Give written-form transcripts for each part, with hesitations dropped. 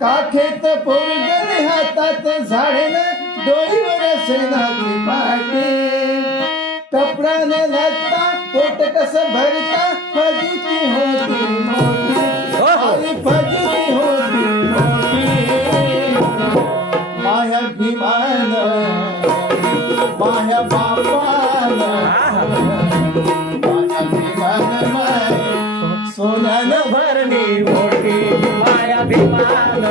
काखेत पोरग हातात झाडेन डोईवर शेणाची पाटी कपड्याने लागता पोट कस भरता फजिती होती मोठी आणि फजिती होती मोठी माया भीमान माया बापान माया भीमान माय सोन्यानं भरली मोठी माया भीमान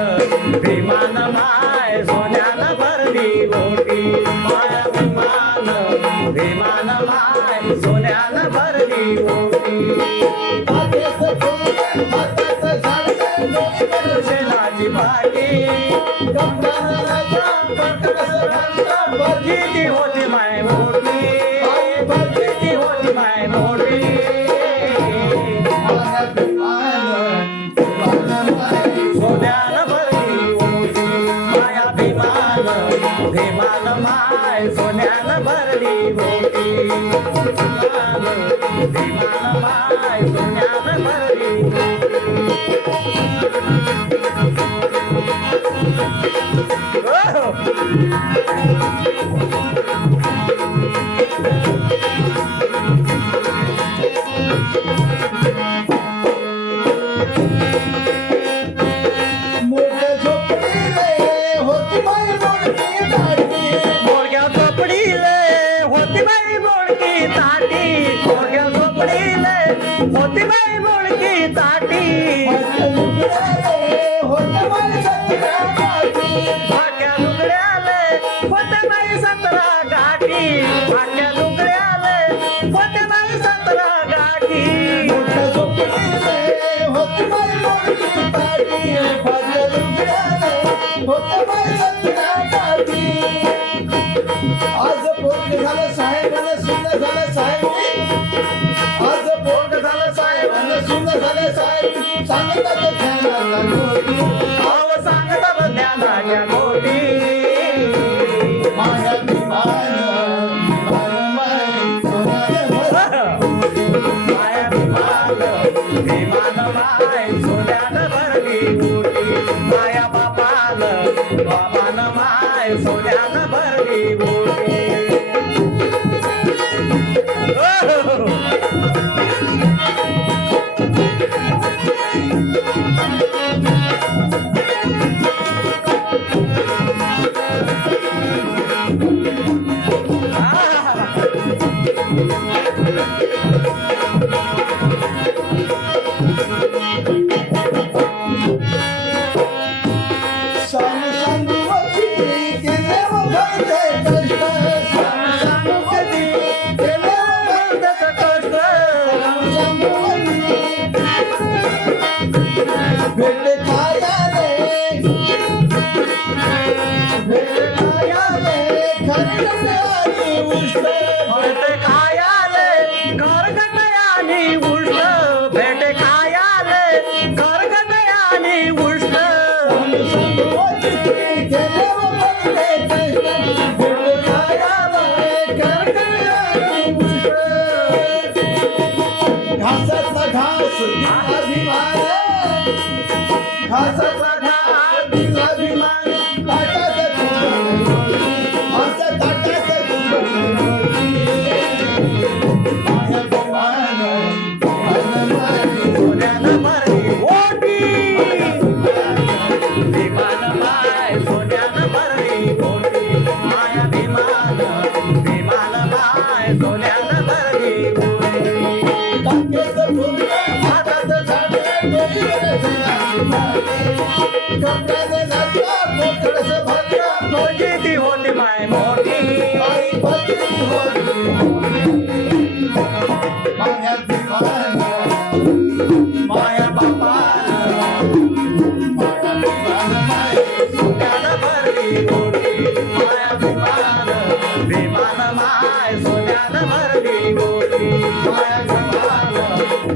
भीमान माय सोन्यानं भरली मोठी माया भीमान भीमान माय सोन्यानं भरली मोठी शेणाची पाटी भजीती होती माय मोठी भजीती होती माय मोठी सोन्यानं भरली मोठी माया भीमान भीमान माय सोन्यानं भरली मोठी भीमान माय सोन्यानं भरली मोरग्या झोपडीले होती बाई बोडकी ताटी मोरग्या झोपडीले होती बाई बोडकी ताटी भाक्या लुगड्याले होते बाई 17 गाठी भाक्या लुगड्याले होते बाई 17 गाठी आज पोट झालं साहेब सुंदर झालं साहेब आज पोट झालं साहेब सुंदर झालं साहेब सांगतात ध्यानाला गोटी अहो सांगतात ध्यानाच्या गोटी माया भीमान माया भीमान भीमान माय सोन्यानं भरली मोठी माया बापान बाबान माय सोन्यानं भरली मोठी भेटे खायाले करगटयानी उष्ट भेटे खायाले करगटयानी उष्ट घासातला घास अभिमान घासातला घास अभिमान ताटात असं ताटात माया भीमान सोन्यानं भरली मोठी भीमान माय सोन्यानं भरली मोठी माया भीमान भीमान माय सोन्यानं भरली मोठी हातात झाडे डोईवर शेणाची पाटी कपड्याने लागता पोट कसं भरता फजिती होती माय मोठी आई फजिती होती माया भीमान माया बापान माया भीमान माय सोन्यानं भरली मोठी माया भीमान भीमान माय सोन्यानं भरली मोठी माया भीमान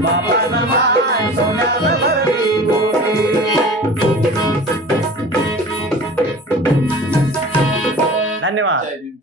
बापान माय सोन्यानं भरली मोठी धन्यवाद.